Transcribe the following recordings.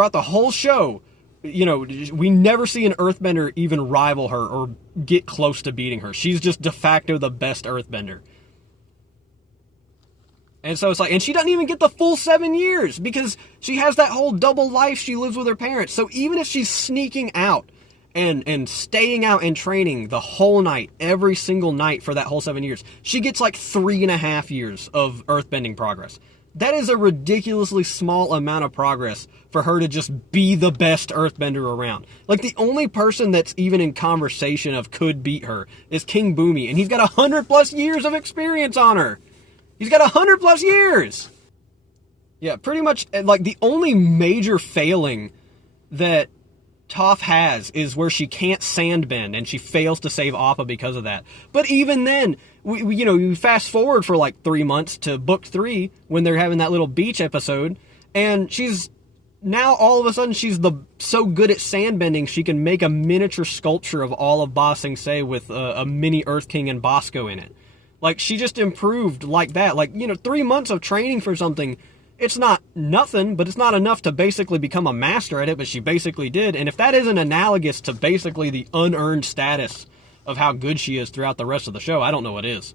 Throughout the whole show, you know, we never see an earthbender even rival her or get close to beating her. She's just de facto the best earthbender. And so it's like, and she doesn't even get the full 7 years because she has that whole double life she lives with her parents. So even if she's sneaking out and staying out and training the whole night, every single night for that whole 7 years, she gets like 3.5 years of earthbending progress. That is a ridiculously small amount of progress for her to just be the best earthbender around. Like, the only person that's even in conversation of could beat her is King Boomy, and he's got 100+ years of experience on her. He's got 100+ years. Yeah, pretty much, like, the only major failing that Toph has is where she can't sandbend, and she fails to save Appa because of that. But even then, you know, you fast forward for like 3 months to book 3 when they're having that little beach episode, and she's now all of a sudden she's so good at sandbending she can make a miniature sculpture of all of Ba Sing Se with a mini Earth King and Bosco in it. Like, she just improved like that. Like, you know, 3 months of training for something, it's not nothing, but it's not enough to basically become a master at it, but she basically did. And if that isn't analogous to basically the unearned status of how good she is throughout the rest of the show, I don't know what is.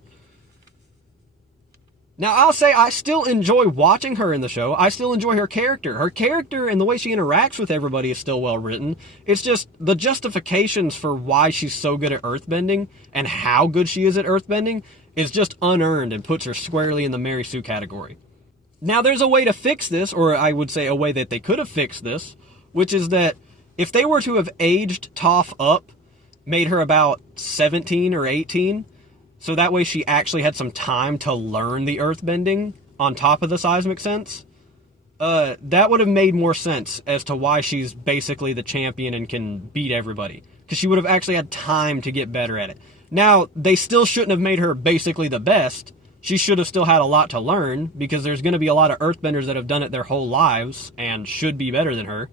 Now, I'll say I still enjoy watching her in the show. I still enjoy her character. Her character and the way she interacts with everybody is still well written. It's just the justifications for why she's so good at earthbending and how good she is at earthbending is just unearned and puts her squarely in the Mary Sue category. Now, there's a way to fix this, or I would say a way that they could have fixed this, which is that if they were to have aged Toph up, made her about 17 or 18, so that way she actually had some time to learn the earthbending on top of the seismic sense, that would have made more sense as to why she's basically the champion and can beat everybody. Because she would have actually had time to get better at it. Now, they still shouldn't have made her basically the best. She should have still had a lot to learn, because there's going to be a lot of earthbenders that have done it their whole lives and should be better than her.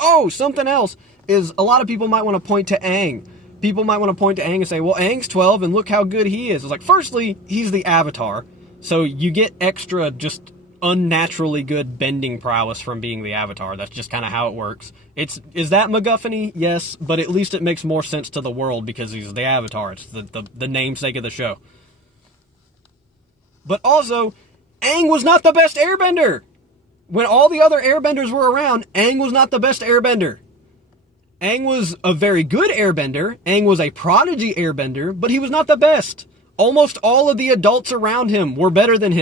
Oh, something else is a lot of people might want to point to Aang. People might want to point to Aang and say, well, Aang's 12 and look how good he is. It's like, firstly, he's the Avatar, so you get extra just unnaturally good bending prowess from being the Avatar. That's just kind of how it works. Is that MacGuffin-y? Yes, but at least it makes more sense to the world because he's the Avatar. It's the namesake of the show. But also, Aang was not the best airbender. When all the other airbenders were around, Aang was not the best airbender. Aang was a very good airbender. Aang was a prodigy airbender, but he was not the best. Almost all of the adults around him were better than him.